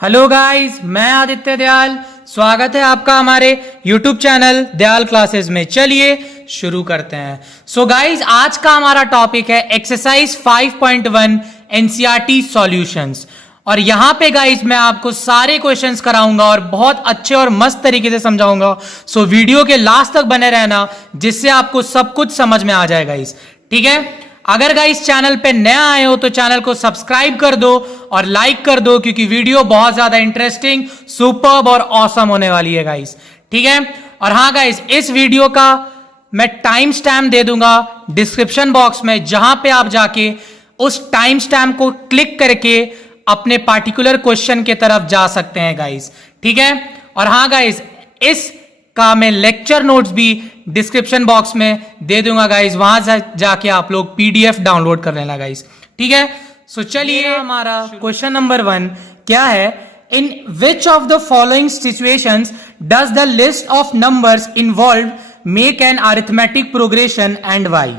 Hello guys, मैं आदित्य दयाल। स्वागत है आपका हमारे YouTube चैनल दयाल क्लासेस में। चलिए शुरू करते हैं। सो गाइस, आज का हमारा टॉपिक है एक्सरसाइज 5.1 एनसीईआरटी सॉल्यूशंस। और यहां पे गाइस मैं आपको सारे क्वेश्चंस कराऊंगा और बहुत अच्छे और मस्त तरीके से समझाऊंगा। सो वीडियो के लास्ट तक बने रहना, जिससे आपको सब कुछ समझ में आ जाए गाइस। ठीक है, अगर गाइस चैनल पे नया आए हो तो चैनल को सब्सक्राइब कर दो और लाइक कर दो, क्योंकि वीडियो बहुत ज्यादा इंटरेस्टिंग, सुपर्ब और ऑसम होने वाली है गाइस। ठीक है, और हाँ गाइस, इस वीडियो का मैं टाइम स्टैम्प दे दूंगा डिस्क्रिप्शन बॉक्स में, जहां पे आप जाके उस टाइम स्टैम्प को क्लिक करके अपने पार्टिकुलर क्वेश्चन के तरफ जा सकते हैं गाइस। ठीक है, और हाँ गाइस, इस का मैं लेक्चर नोट्स भी डिस्क्रिप्शन बॉक्स में दे दूंगा गाइस, वहां जाके आप लोग पीडीएफ डाउनलोड कर लेना गाइस। ठीक है, सो चलिए हमारा क्वेश्चन नंबर 1 क्या है। In which of the following situations does the list of numbers involve make an arithmetic progression and why.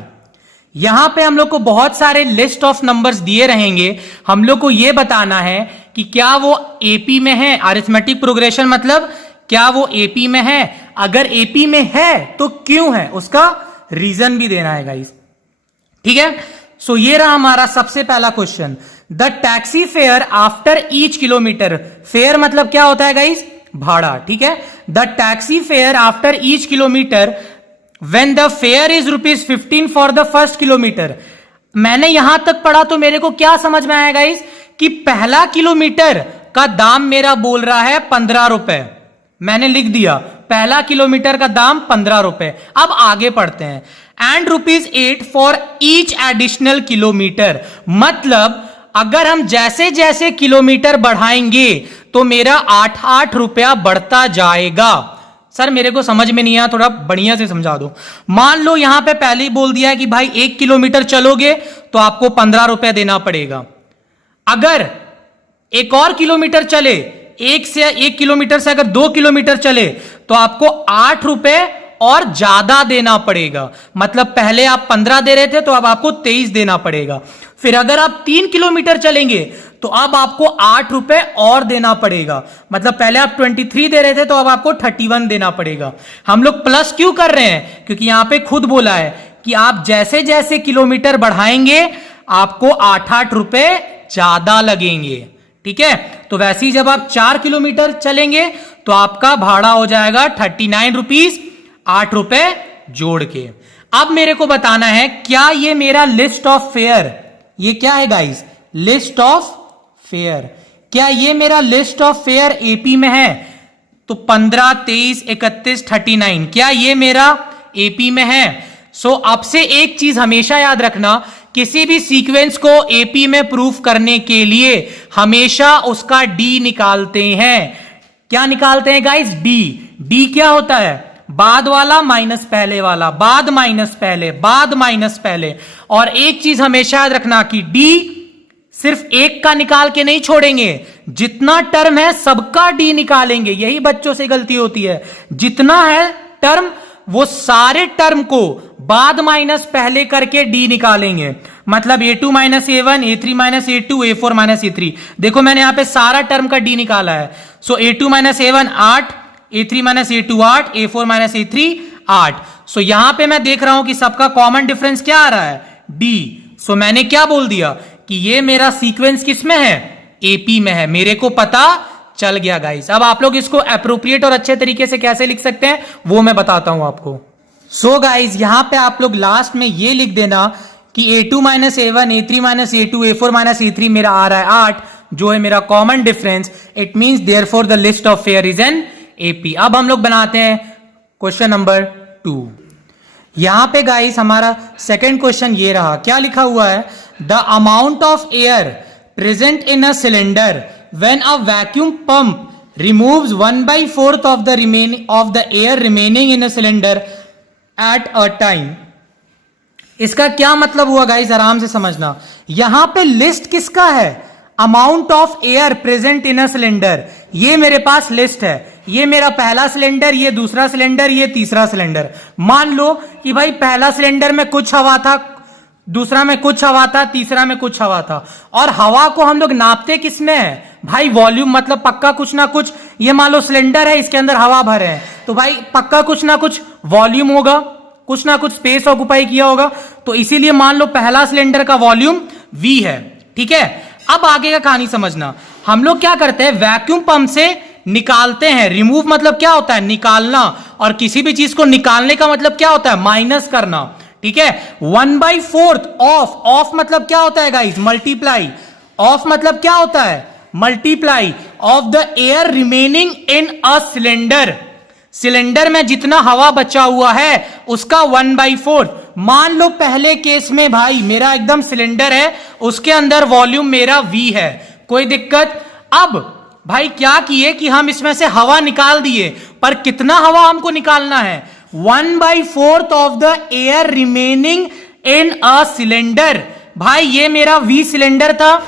यहां पे हम लोग को बहुत सारे लिस्ट ऑफ नंबर्स दिए रहेंगे। हम लोग को यह बताना है कि क्या वो एपी में है। अरिथमेटिक प्रोग्रेशन मतलब क्या वो एपी में है, अगर एपी में है तो क्यों है, उसका रीजन भी देना है गाइस। ठीक है, सो ये रहा हमारा सबसे पहला question. The taxi fare after each kilometre. Fair मतलब क्या होता है गाइस, भाड़ा। ठीक है, the taxi fare after each kilometre when the fair is ₹15 for the first kilometre. मैंने यहां तक पढ़ा तो मेरे को क्या समझ में आया गाइस कि पहला किलोमीटर का दाम मेरा बोल रहा है 15 रुपए। मैंने लिख दिया पहला किलोमीटर का दाम 15 रुपए। अब आगे पढ़ते हैं। And ₹8 for each additional kilometre, मतलब अगर हम जैसे जैसे किलोमीटर बढ़ाएंगे तो मेरा 8 रुपया बढ़ता जाएगा। सर मेरे को समझ में नहीं आया, थोड़ा बढ़िया से समझा दो। मान लो यहां पे पहले ही बोल दिया है कि भाई 1 किलोमीटर चलोगे तो आपको 15 रुपया देना पड़ेगा। अगर एक और किलोमीटर चले, 1 किलोमीटर से अगर 2 किलोमीटर चले तो आपको 8 रुपए और ज्यादा देना पड़ेगा। मतलब पहले आप 15 दे रहे थे तो अब आपको 23 देना पड़ेगा। फिर अगर आप 3 किलोमीटर चलेंगे तो अब आपको 8 रुपए और देना पड़ेगा। मतलब पहले आप 23 दे रहे थे तो अब आपको 31 देना पड़ेगा। हम लोग प्लस क्यों कर रहे हैं, क्योंकि यहां पे खुद बोला है कि आप जैसे जैसे किलोमीटर बढ़ाएंगे आपको 8 रुपए ज्यादा लगेंगे। ठीक है, तो वैसे ही जब आप 4 किलोमीटर चलेंगे तो आपका भाड़ा हो जाएगा 39 रुपीज, 8 रुपए जोड़ के। अब मेरे को बताना है क्या ये मेरा लिस्ट ऑफ फेयर, ये क्या है गाइस, लिस्ट ऑफ फेयर, क्या ये मेरा लिस्ट ऑफ फेयर एपी में है। तो 15, 23, 31, 39, क्या ये मेरा एपी में है। सो अब से एक चीज हमेशा याद रखना, किसी भी सीक्वेंस को एपी में प्रूफ करने के लिए हमेशा उसका डी निकालते हैं। क्या निकालते हैं गाइस, डी। डी क्या होता है, बाद वाला माइनस पहले वाला, बाद माइनस पहले, बाद माइनस पहले। और एक चीज हमेशा याद रखना कि डी सिर्फ एक का निकाल के नहीं छोड़ेंगे, जितना टर्म है सबका डी निकालेंगे। यही बच्चों से गलती होती है, जितना है टर्म वो सारे टर्म को बाद माइनस पहले करके डी निकालेंगे। मतलब a2 minus a1, a3 minus a2, a4 minus a3। देखो मैंने यहां पे सारा टर्म का डी निकाला है। सो a2 minus a1 8, a3 minus a2 8, a4 minus a3 8। सो यहां पे मैं देख रहा हूं कि सबका कॉमन डिफरेंस क्या आ रहा है, डी। सो मैंने क्या बोल दिया कि ये मेरा सीक्वेंस किस में है, एपी में है। मेरे को पता चल गया गाइस। अब आप लोग इसको एप्रोप्रिएट और अच्छे तरीके से कैसे लिख सकते हैं वो मैं बताता हूं आपको। सो गाइस, यहां पे आप लोग लास्ट में ये लिख देना कि a2 minus a1, a3 minus a2, a4 minus a3 मेरा आ रहा है 8, जो है मेरा common difference. It means therefore the list of fair is an AP. अब हम लोग बनाते हैं क्वेश्चन नंबर 2। यहां पे गाइस हमारा सेकेंड क्वेश्चन ये रहा। क्या लिखा हुआ है, the amount of air present in a cylinder when a vacuum pump removes 1/4 of the air remaining in a cylinder at a time। इसका क्या मतलब हुआ गाइस, आराम से समझना। यहां पे लिस्ट किसका है, amount of air present in a cylinder. ये मेरे पास लिस्ट है, ये मेरा पहला सिलेंडर, ये दूसरा सिलेंडर, ये तीसरा सिलेंडर। मान लो कि भाई पहला सिलेंडर में कुछ हवा था, दूसरा में कुछ हवा था, तीसरा में कुछ हवा था। और हवा को हम लोग नापते किसमें है भाई? वॉल्यूम, मतलब पक्का कुछ ना कुछ, ये मान लो सिलेंडर है, इसके अंदर हवा भरे है, तो भाई पक्का कुछ ना कुछ वॉल्यूम होगा, कुछ ना कुछ स्पेस ऑक्युपाई किया होगा। तो इसीलिए मान लो पहला सिलेंडर का वॉल्यूम V है, ठीक है। अब आगे का कहानी समझना। हम लोग क्या करते हैं, वैक्यूम पंप से निकालते हैं। रिमूव मतलब क्या होता है? निकालना। और किसी भी चीज को निकालने का मतलब क्या होता है? माइनस करना, ठीक है। 1/4 ऑफ, ऑफ मतलब क्या होता है गाइस? मल्टीप्लाई। ऑफ मतलब क्या होता है? Multiply of the air remaining in a cylinder. Cylinder में जितना हवा बचा हुआ है उसका 1/4। मान लो पहले केस में भाई मेरा एकदम सिलेंडर है, उसके अंदर वॉल्यूम मेरा V है, कोई दिक्कत? अब भाई क्या किए कि हम इसमें से हवा निकाल दिए, पर कितना हवा हमको निकालना है? 1/4 of the air remaining in a cylinder. भाई ये मेरा V सिलेंडर था,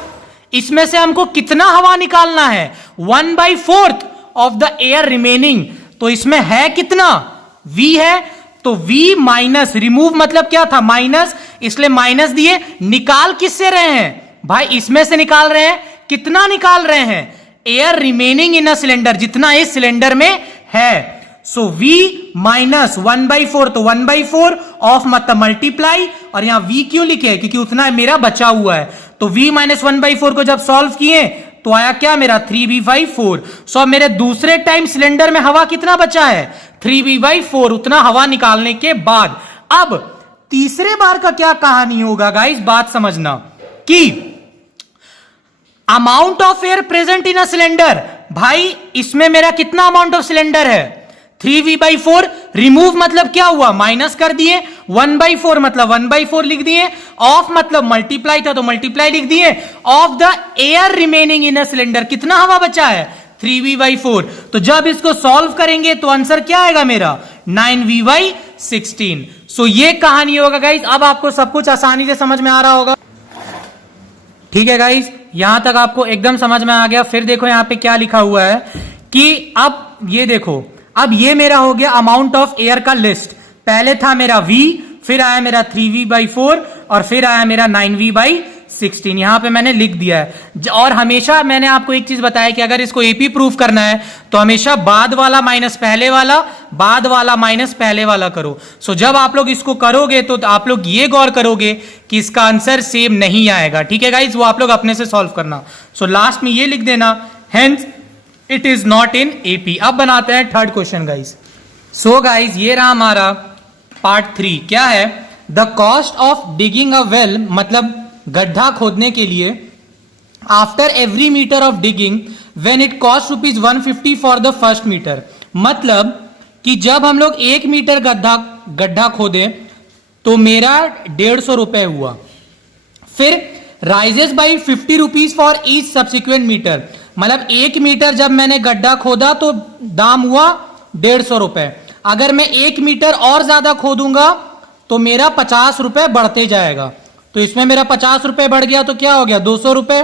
इसमें से हमको कितना हवा निकालना है? 1/4 ऑफ द एयर रिमेनिंग। तो इसमें है कितना? V है, तो V माइनस, रिमूव मतलब क्या था? माइनस, इसलिए माइनस दिए। निकाल किससे रहे हैं भाई? इसमें से निकाल रहे हैं। कितना निकाल रहे हैं? Air remaining in a cylinder, जितना इस सिलेंडर में है। सो V माइनस 1/4, तो 1/4 ऑफ मतलब मल्टीप्लाई, और यहां V क्यों लिखे हैं? क्योंकि उतना मेरा बचा हुआ है। तो V माइनस 1/4 को जब सॉल्व किए तो आया क्या मेरा? 3V/4। सो मेरे दूसरे टाइम सिलेंडर में हवा कितना बचा है? 3V/4, उतना हवा निकालने के बाद। अब तीसरे बार का क्या कहानी होगा गाइस? बात समझना कि amount of air present in a cylinder. भाई इसमें मेरा कितना अमाउंट ऑफ सिलेंडर है? 3V/4। रिमूव मतलब क्या हुआ? माइनस कर दिए। 1/4 मतलब 1/4 लिख दिए। ऑफ मतलब मल्टीप्लाई था तो मल्टीप्लाई लिख दिए। Of the air remaining in a cylinder, कितना हवा बचा है? 3V/4। तो जब इसको सॉल्व करेंगे तो आंसर क्या आएगा मेरा? 9V/16। सो ये कहानी होगा गाइस। अब आपको सब कुछ आसानी से समझ में आ रहा होगा, ठीक है गाइस? यहां तक आपको एकदम समझ में आ गया। फिर देखो यहां पे क्या लिखा हुआ है कि अब ये देखो, अब ये मेरा हो गया अमाउंट ऑफ एयर का लिस्ट। पहले था मेरा V, फिर आया मेरा 3V/4, और फिर आया मेरा 9V/16। यहां पे मैंने लिख दिया है। और हमेशा मैंने आपको एक चीज बताया कि अगर इसको AP प्रूफ करना है तो हमेशा बाद वाला माइनस पहले वाला, बाद वाला माइनस पहले वाला करो। सो जब आप लोग इसको करोगे तो आप लोग ये गौर करोगे कि इसका आंसर सेम नहीं आएगा, ठीक है गाइज? वो आप लोग अपने से सॉल्व करना। सो लास्ट में ये लिख देना, hence it is not in AP। अब बनाते हैं third question guys. So guys ये रहा हमारा पार्ट 3। क्या है? The cost of digging a well, मतलब गड्ढा खोदने के लिए, after every metre of digging when it cost ₹150 for the first metre. मतलब कि जब हम लोग 1 मीटर गड्ढा खोदे तो मेरा 150 रुपए हुआ। फिर rises by ₹50 for each subsequent metre, मतलब 1 मीटर जब मैंने गड्ढा खोदा तो दाम हुआ 150 रुपए। अगर मैं 1 मीटर और ज्यादा खोदूंगा तो मेरा 50 रुपए बढ़ते जाएगा। तो इसमें मेरा 50 रुपए बढ़ गया तो क्या हो गया? 200 रुपए,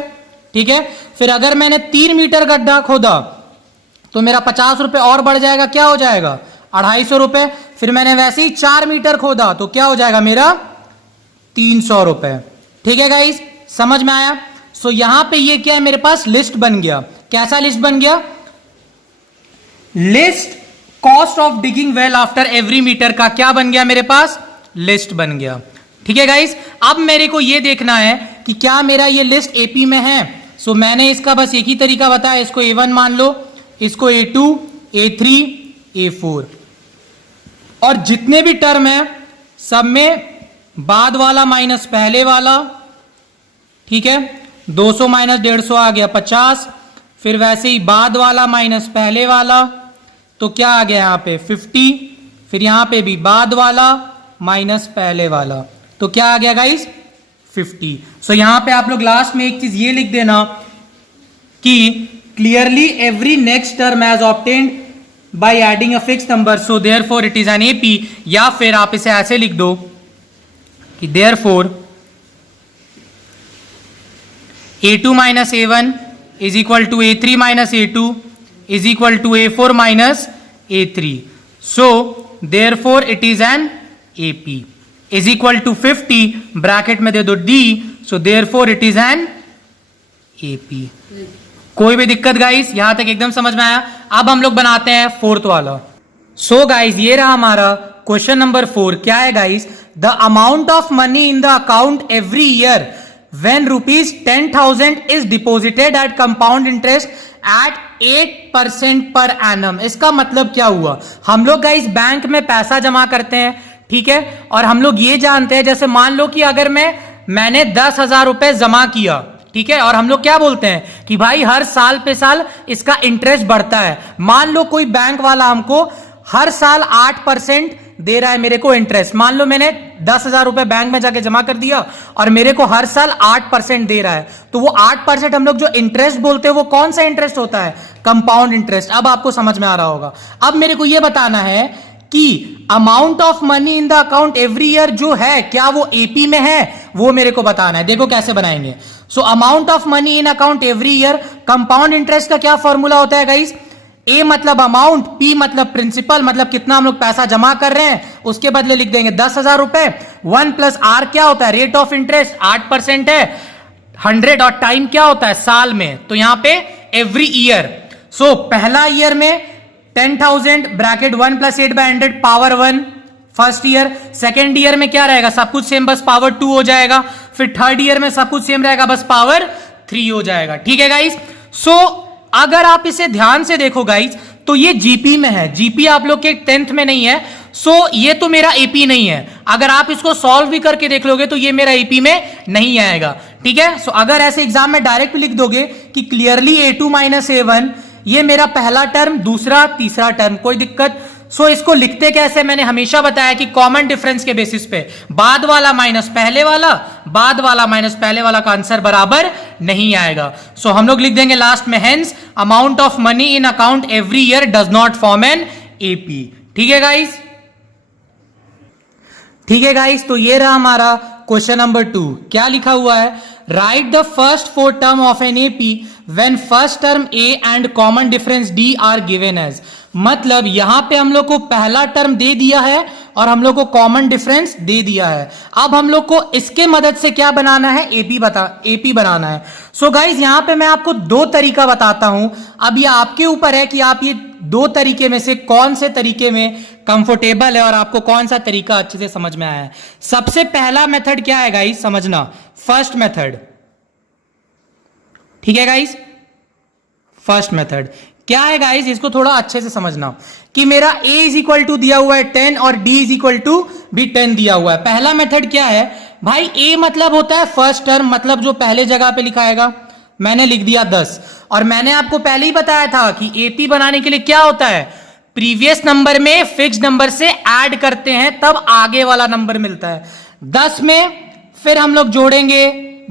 ठीक है। फिर अगर मैंने 3 मीटर गड्ढा खोदा तो मेरा 50 रुपए और बढ़ जाएगा, क्या हो जाएगा? 250 रुपए। फिर मैंने वैसे ही 4 मीटर खोदा तो क्या हो जाएगा मेरा? 300 रुपए, ठीक है गाइस? समझ में आया? सो यहां पे ये क्या है, मेरे पास लिस्ट बन गया। कैसा लिस्ट बन गया? List cost of digging well after every metre का क्या बन गया मेरे पास? लिस्ट बन गया, ठीक है गाइस? अब मेरे को ये देखना है कि क्या मेरा ये लिस्ट AP में है। सो मैंने इसका बस एक ही तरीका बताया, इसको A1 मान लो, इसको A2, A3, A4, और जितने भी टर्म है सब में बाद वाला माइनस पहले वाला, ठीक है। 200 माइनस 150 आ गया 50। फिर वैसे ही बाद वाला माइनस पहले वाला, तो क्या आ गया यहां पे? 50। फिर यहां पे भी बाद वाला माइनस पहले वाला, तो क्या आ गया गाइस? 50। सो यहां पे आप लोग लास्ट में एक चीज ये लिख देना कि clearly every next term as obtained by adding a fix number, so therefore it is an AP। या फिर आप इसे ऐसे लिख दो कि therefore A2 minus A1 is equal to A3 minus A2 is equal to A4 minus A3। So therefore it is an AP। Is equal to 50, bracket में दे दो d, so therefore it is an AP. कोई भी दिक्कत guys? यहां तक एकदम समझ में आया? अब हम लोग बनाते हैं फोर्थ वाला। सो गाइस ये रहा हमारा क्वेश्चन नंबर 4। क्या है guys? The amount of money in the account every year when rupees 10,000 is deposited at compound interest at 8% per annum. इसका मतलब क्या हुआ? हम लोग गाइस बैंक में पैसा जमा करते हैं, ठीक है, और हम लोग ये जानते हैं, जैसे मान लो कि अगर मैंने 10,000 रुपए जमा किया, ठीक है, और हम लोग क्या बोलते हैं कि भाई हर साल पे साल इसका इंटरेस्ट बढ़ता है। मान लो कोई बैंक वाला हमको हर साल 8% दे रहा है मेरे को इंटरेस्ट। मान लो मैंने 10,000 रुपए बैंक में जाके जमा कर दिया और मेरे को हर साल 8% दे रहा है, तो वो 8% हम लोग जो इंटरेस्ट बोलते हैं वो कौन सा इंटरेस्ट होता है? Compound interest. अब आपको समझ में आ रहा होगा। अब मेरे को यह बताना है कि amount of money in the account every year जो है, क्या वो एपी में है? वो मेरे को बताना है। देखो कैसे बनाएंगे। So amount of money in account every year, compound interest का क्या फॉर्मूला होता है गाइस? ए मतलब अमाउंट, पी मतलब प्रिंसिपल, मतलब कितना हम लोग पैसा जमा कर रहे हैं, उसके बदले लिख देंगे 10,000 रुपए। 1 प्लस आर क्या होता है? रेट ऑफ इंटरेस्ट 8% है, 100, और टाइम क्या होता है? साल में। तो यहां पे एवरी ईयर। सो पहला ईयर में 10,000 bracket 1 plus 8/100 power 1 first year. Second year में क्या रहेगा? सब कुछ सेम, बस पावर 2 हो जाएगा। फिर थर्ड ईयर में सब कुछ सेम रहेगा, बस पावर 3 हो जाएगा। ठीक है गाइस? सो अगर आप इसे ध्यान से देखो गाइस, तो ये जीपी में है। जीपी आप लोग के 10th में नहीं है, सो ये तो मेरा एपी नहीं है। अगर आप इसको सॉल्व भी करके देख लोगे तो ये मेरा एपी में नहीं आएगा। ठीक है? सो अगर ऐसे एग्जाम में डायरेक्ट लिख दोगे कि क्लियरली A2 माइनस A1, ये मेरा पहला टर्म, दूसरा, तीसरा टर्म, कोई दिक्कत? सो इसको लिखते कैसे? मैंने हमेशा बताया कि कॉमन डिफरेंस के बेसिस पे बाद वाला माइनस पहले वाला, बाद वाला माइनस पहले वाला का आंसर बराबर नहीं आएगा। सो हम लोग लिख देंगे लास्ट में, hence amount of money in account every year does not form an AP. ठीक है गाइस? ठीक है गाइस, तो ये रहा हमारा क्वेश्चन नंबर 2। क्या लिखा हुआ है? Write the first 4 term of an AP when first term a and common difference d are given as. मतलब यहां पे हम लोग को पहला टर्म दे दिया है और हम लोग को कॉमन डिफरेंस दे दिया है। अब हम लोग को इसके मदद से क्या बनाना है? एपी बनाना है। सो गाइज यहां पे मैं आपको 2 तरीका बताता हूं। अब ये आपके ऊपर है कि आप ये 2 तरीके में से कौन से तरीके में कंफर्टेबल है और आपको कौन सा तरीका अच्छे से समझ में आया है। सबसे पहला मेथड क्या है गाइज? समझना, फर्स्ट मेथड। ठीक है गाइज? फर्स्ट मेथड क्या है गाइज? इसको थोड़ा अच्छे से समझना कि मेरा a इज इक्वल टू दिया हुआ है 10 और d इज इक्वल टू भी 10 दिया हुआ है। पहला मेथड क्या है भाई? a मतलब होता है फर्स्ट टर्म, मतलब जो पहले जगह पे लिखा आएगा। मैंने लिख दिया 10, और मैंने आपको पहले ही बताया था कि एपी बनाने के लिए क्या होता है? प्रीवियस नंबर में फिक्स नंबर से ऐड करते हैं तब आगे वाला नंबर मिलता है। 10 में फिर हम लोग जोड़ेंगे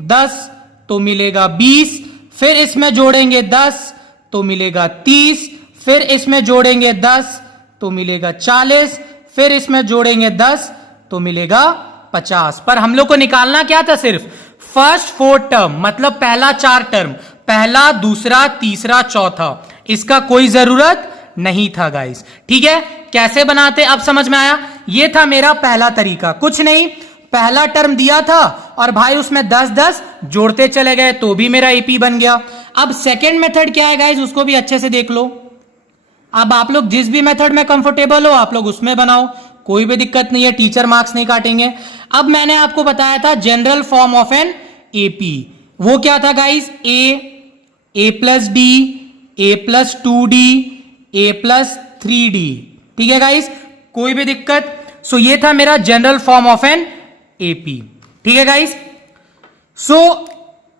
10 तो मिलेगा 20, फिर इसमें जोड़ेंगे 10 तो मिलेगा 30, फिर इसमें जोड़ेंगे 10 तो मिलेगा 40, फिर इसमें जोड़ेंगे 10 तो मिलेगा 50। पर हम लोग को निकालना क्या था? सिर्फ फर्स्ट 4 टर्म, मतलब पहला 4 टर्म, पहला, दूसरा, तीसरा, चौथा। इसका कोई जरूरत नहीं था गाइस। ठीक है? कैसे बनाते अब समझ में आया? ये था मेरा पहला तरीका। कुछ नहीं, पहला टर्म दिया था और भाई उसमें 10-10 जोड़ते चले गए तो भी मेरा एपी बन गया। अब सेकेंड मेथड क्या है गाइज? उसको भी अच्छे से देख लो। अब आप लोग जिस भी मेथड में कंफर्टेबल हो आप लोग उसमें बनाओ, कोई भी दिक्कत नहीं है, टीचर मार्क्स नहीं काटेंगे। अब मैंने आपको बताया था general form of an AP. वो क्या था गाइज? ए प्लस डी, ए प्लस 2d, ए प्लस 3d। ठीक है गाइज? कोई भी दिक्कत? सो ये था मेरा general form of an AP. ठीक है गाइज? सो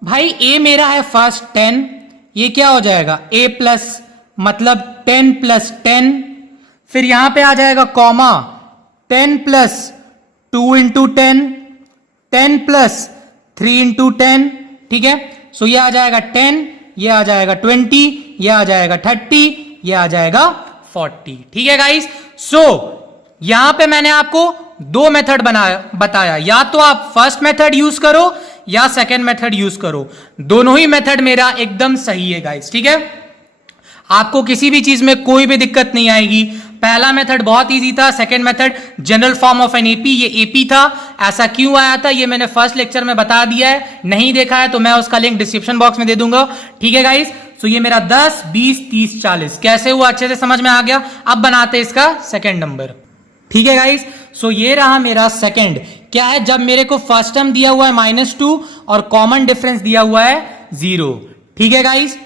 भाई ए मेरा है फर्स्ट 10, ये क्या हो जाएगा? ए प्लस मतलब 10 प्लस 10, फिर यहां पे आ जाएगा comma 10 plus 2 into 10, 10 plus 3 into 10। ठीक है? सो ये आ जाएगा 10, ये आ जाएगा 20, ये आ जाएगा 30, ये आ जाएगा 40। ठीक है गाइस? सो यहां पे मैंने आपको 2 मेथड बताया, या तो आप फर्स्ट मेथड यूज करो या सेकेंड मेथड यूज करो। दोनों ही मेथड मेरा एकदम सही है गाइस। ठीक है? आपको किसी भी चीज में कोई भी दिक्कत नहीं आएगी। पहला मेथड बहुत इजी था, second method general form of an AP, ये एपी था। ऐसा क्यों आया था ये मैंने फर्स्ट लेक्चर में बता दिया है, नहीं देखा है तो मैं उसका लिंक डिस्क्रिप्शन बॉक्स में दे दूंगा। ठीक है गाइस, तो ये मेरा 10, 20, 30, 40 कैसे हुआ अच्छे से समझ में आ गया। अब बनाते हैं इसका सेकंड नंबर। ठीक है गाइस, सो ये रहा मेरा सेकंड। क्या है, जब मेरे को फर्स्ट टर्म दिया हुआ है -2 और कॉमन डिफरेंस दिया हुआ है 0। ठीक है गाइस,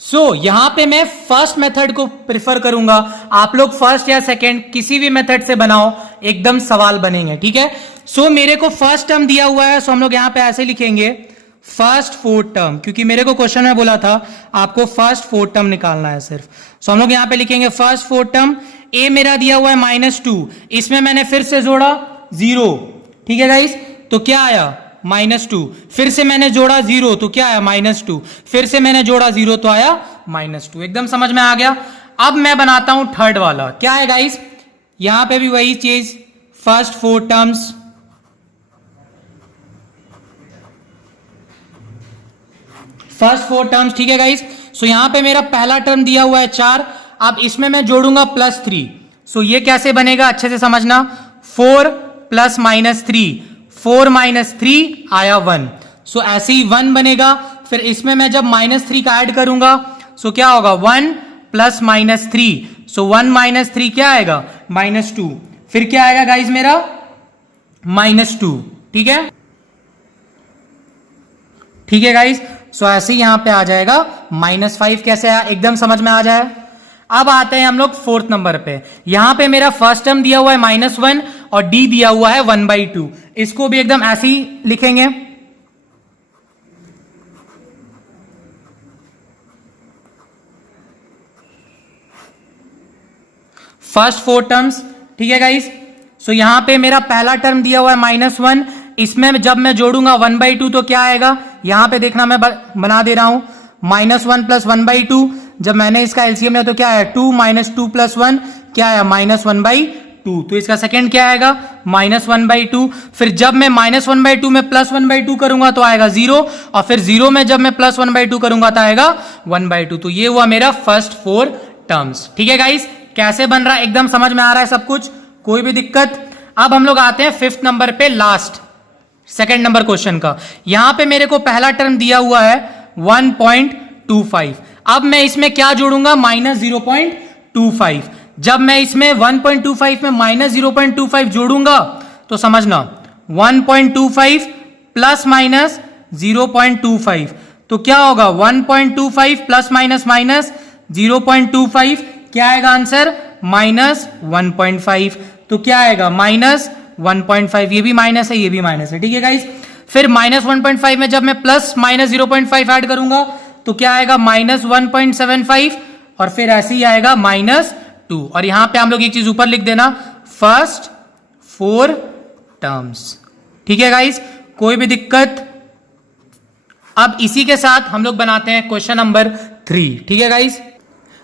सो यहां पे मैं फर्स्ट मेथड को प्रिफर करूंगा। आप लोग फर्स्ट या सेकंड किसी भी मेथड से बनाओ, एकदम सवाल बनेंगे। ठीक है, सो मेरे को फर्स्ट टर्म दिया हुआ है, सो हम लोग यहां पे ऐसे लिखेंगे फर्स्ट फोर्थ टर्म, क्योंकि मेरे को क्वेश्चन में बोला था आपको फर्स्ट फोर्थ टर्म निकालना है सिर्फ। सो हम लोग यहां पे लिखेंगे फर्स्ट फोर्थ टर्म। ए मेरा दिया हुआ है -2, इसमें मैंने फिर से जोड़ा 0। ठीक है गाइस, तो क्या आया -2, फिर से मैंने जोड़ा 0 तो क्या आया -2, फिर से मैंने जोड़ा 0 तो आया -2। एकदम समझ में आ गया। अब मैं बनाता हूं थर्ड वाला। क्या है गाइस, यहां पे भी वही चीज, first four terms, first four terms. ठीक है गाइस, सो यहां पे मेरा पहला टर्म दिया हुआ है 4, अब इसमें मैं जोड़ूंगा +3। सो ये कैसे बनेगा अच्छे से समझना, 4 + -3, 4 - 3 आया 1। सो ऐसे ही 1 बनेगा। फिर इसमें मैं जब -3 का ऐड करूंगा सो क्या होगा, 1 + -3, सो 1 - 3 क्या आएगा, -2। फिर क्या आएगा गाइस मेरा -2। ठीक है, ठीक है गाइस, सो ऐसे ही यहां पे आ जाएगा -5। कैसे आया, एकदम समझ में आ जाए। अब आते हैं हम लोग फोर्थ नंबर पे। यहां पे मेरा फर्स्ट टर्म दिया हुआ है -1 और डी दिया हुआ है 1/2। इसको भी एकदम ऐसे ही लिखेंगे, फर्स्ट फोर टर्म्स। ठीक है गाइस, सो यहां पे मेरा पहला टर्म दिया हुआ है -1, इसमें जब मैं जोड़ूंगा 1/2 तो क्या आएगा, यहां पे देखना मैं बना दे रहा हूं, -1 + 1/2। जब मैंने इसका एलसीएम लिया तो क्या आया, 2 - 2 + 1 क्या आया, -1/2। तो इसका सेकंड क्या आएगा, -1/2। फिर जब मैं -1/2 में +1/2 करूंगा तो आएगा 0, और फिर 0 में जब मैं +1/2 करूंगा तो आएगा 1/2। तो ये हुआ मेरा फर्स्ट फोर टर्म्स। ठीक है गाइस, कैसे बन रहा है, एकदम समझ में आ रहा है सब कुछ, कोई भी दिक्कत। अब हम लोग आते हैं फिफ्थ नंबर पे, लास्ट सेकंड नंबर क्वेश्चन का। यहां पे मेरे को पहला टर्म दिया हुआ है 1.25। अब मैं इसमें क्या जोड़ूंगा, -0.25। जब मैं इसमें 1.25 में -0.25 जोड़ूंगा तो समझना 1.25 ± 0.25 तो क्या होगा, 1.25 ± 0.25 क्या आएगा आंसर, -1.5। तो क्या आएगा, -1.5। ये भी माइनस है, ये भी माइनस है। ठीक है गाइस, फिर -1.5 में जब मैं +-0.5 ऐड करूंगा तो क्या आएगा, -1.75, और फिर ऐसे ही आएगा -2। और यहां पे हम लोग एक चीज ऊपर लिख देना, फर्स्ट फोर टर्म्स। ठीक है गाइस, कोई भी दिक्कत। अब इसी के साथ हम लोग बनाते हैं क्वेश्चन नंबर 3। ठीक है गाइस,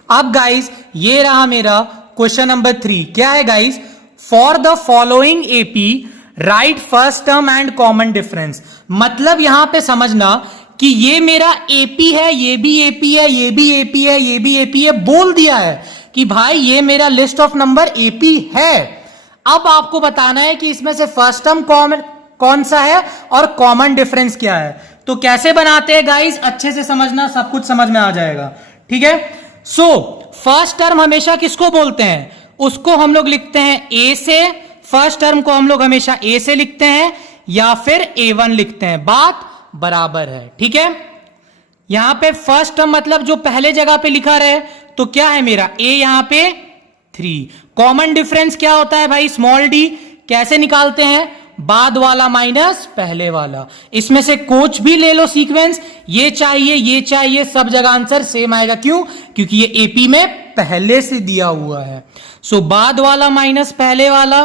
अब गाइस ये रहा मेरा क्वेश्चन नंबर 3। क्या है guys, for the following AP right first term and common difference. मतलब यहां पे समझना कि ये मेरा एपी है, ये भी एपी है, ये भी एपी है, ये भी एपी है, बोल दिया है कि भाई ये मेरा लिस्ट ऑफ नंबर एपी है। अब आपको बताना है कि इसमें से फर्स्ट टर्म कौन सा है और कॉमन डिफरेंस क्या है। तो कैसे बनाते हैं गाइस, अच्छे से समझना, सब कुछ समझ में आ जाएगा। ठीक है, सो फर्स्ट टर्म हमेशा किसको बोलते हैं, उसको हम लोग लिखते हैं ए से। फर्स्ट टर्म को हम लोग हमेशा ए से लिखते हैं या फिर A1 लिखते हैं, बात बराबर है। ठीक है, यहां पे फर्स्ट टर्म मतलब जो पहले जगह पे लिखा रहे, तो क्या है मेरा A यहां पे 3। कॉमन डिफरेंस क्या होता है भाई, स्मॉल d। कैसे निकालते हैं, बाद वाला माइनस पहले वाला। इसमें से कुछ भी ले लो सीक्वेंस, ये चाहिए, सब जगह आंसर सेम आएगा। क्यों, क्योंकि ये एपी में पहले से दिया हुआ है। सो बाद वाला माइनस पहले वाला,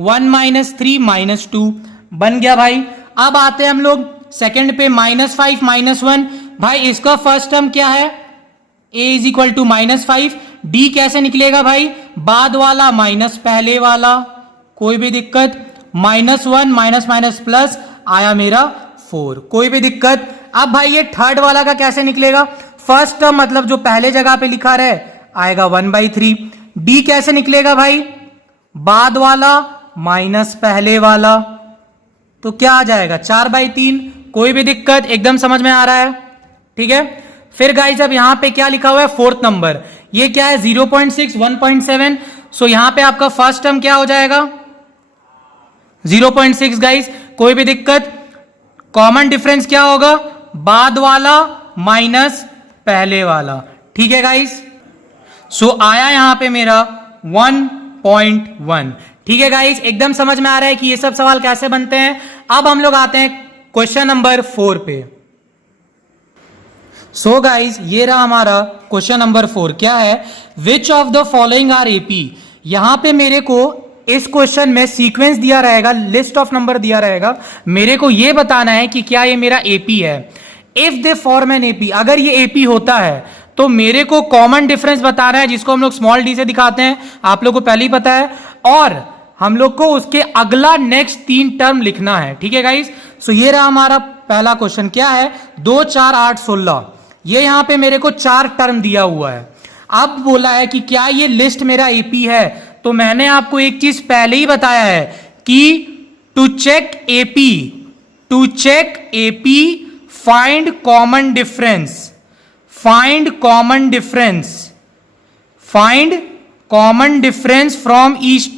1 - 3 - 2 बन गया भाई। अब आते हैं हम लोग सेकंड पे, -5 - 1। भाई इसका फर्स्ट टर्म क्या है, a = -5। d कैसे निकलेगा भाई, बाद वाला माइनस पहले वाला, कोई भी दिक्कत। -1 माइनस प्लस आया मेरा 4, कोई भी दिक्कत। अब भाई ये थर्ड वाला का कैसे निकलेगा, फर्स्ट टर्म मतलब जो पहले जगह पे लिखा रहे आएगा 1/3। डी कैसे निकलेगा भाई, बाद वाला माइनस पहले वाला, तो क्या आ जाएगा 4/3। कोई भी दिक्कत, एकदम समझ में आ रहा है, ठीक है। फिर गाइस अब यहां पे क्या लिखा हुआ है, फोर्थ नंबर, ये क्या है 0.6, 1.7, सो यहां पे आपका फर्स्ट टर्म क्या हो जाएगा 0.6 गाइस। कोई भी दिक्कत, कॉमन डिफरेंस क्या होगा, बाद वाला माइनस पहले वाला, ठीक है गाइस। सो आया यहां पे मेरा 1.1, ठीक है गाइस, एकदम समझ में आ रहा है कि ये सब सवाल कैसे बनते हैं। अब हम लोग आते हैं क्वेश्चन नंबर 4 पे। सो गाइस ये रहा हमारा क्वेश्चन नंबर 4, क्या है, which of the following are AP. यहां पे मेरे को इस क्वेश्चन में सीक्वेंस दिया रहेगा, लिस्ट ऑफ नंबर दिया रहेगा, मेरे को यह बताना है कि क्या ये मेरा एपी है। If they form an AP, अगर ये एपी होता है तो मेरे को कॉमन डिफरेंस बताना है, जिसको हम लोग स्मॉल डी से दिखाते हैं, आप लोग को पहले ही पता है, और हम लोग को उसके अगला नेक्स्ट 3 टर्म लिखना है, ठीक है गाइस। सो ये रहा हमारा पहला क्वेश्चन, क्या है 2, 4, 8, 16, ये यहां पे मेरे को 4 टर्म दिया हुआ है। अब बोला है कि क्या ये लिस्ट मेरा एपी है, तो मैंने आपको एक चीज पहले ही बताया है कि to check AP find common difference, find common difference from each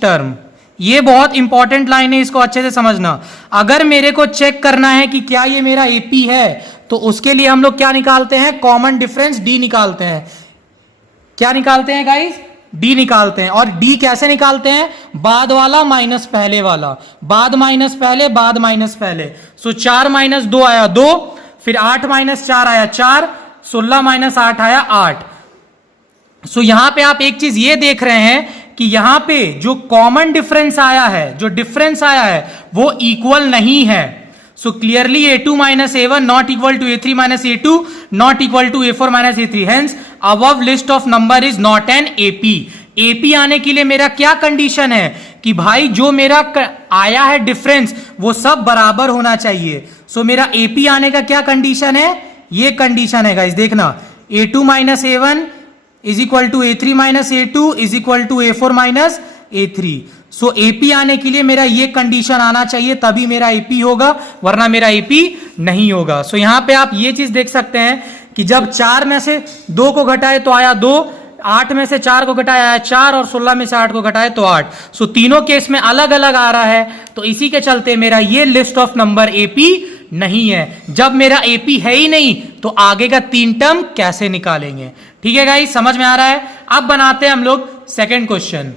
term, ये बहुत इंपॉर्टेंट लाइन है, इसको अच्छे से समझना। अगर मेरे को चेक करना है कि क्या ये मेरा एपी है, तो उसके लिए हम लोग क्या निकालते हैं, कॉमन डिफरेंस डी निकालते हैं। क्या निकालते हैं गाइस, डी निकालते हैं। और डी कैसे निकालते हैं, बाद वाला माइनस पहले वाला, बाद माइनस पहले, बाद माइनस पहले। सो 4 - 2 आया 2, फिर 8 - 4 आया 4, 16 - 8 आया 8। सो यहां पे आप एक चीज ये देख रहे हैं कि यहां पे जो कॉमन डिफरेंस आया है, जो डिफरेंस आया है वो इक्वल नहीं है। So clearly a2 - a1 not equal to a3 - a2 not equal to a4 - a3, hence above list of number is not an AP. AP आने के लिए मेरा क्या कंडीशन है कि भाई जो मेरा आया है डिफरेंस वो सब बराबर होना चाहिए। सो मेरा एपी आने का क्या कंडीशन है, ये कंडीशन है गाइस, देखना a2 - a1 is equal to a3 - a2 is equal to a4 - a3। So AP आने के लिए मेरा ये कंडीशन आना चाहिए, तभी मेरा एपी होगा, वरना मेरा एपी नहीं होगा। सो यहां पे आप ये चीज देख सकते हैं कि जब 4 में से 2 को घटाए तो आया 2, 8 में से 4 को घटाया आया 4, और 16 में से 8 को घटाए तो 8। सो तीनों केस में अलग अलग आ रहा है, तो इसी के चलते मेरा ये लिस्ट ऑफ नंबर एपी नहीं है। जब मेरा एपी है ही नहीं तो आगे का 3 टर्म कैसे निकालेंगे, ठीक है गाइस, समझ में आ रहा है। अब बनाते हैं हम लोग सेकेंड क्वेश्चन,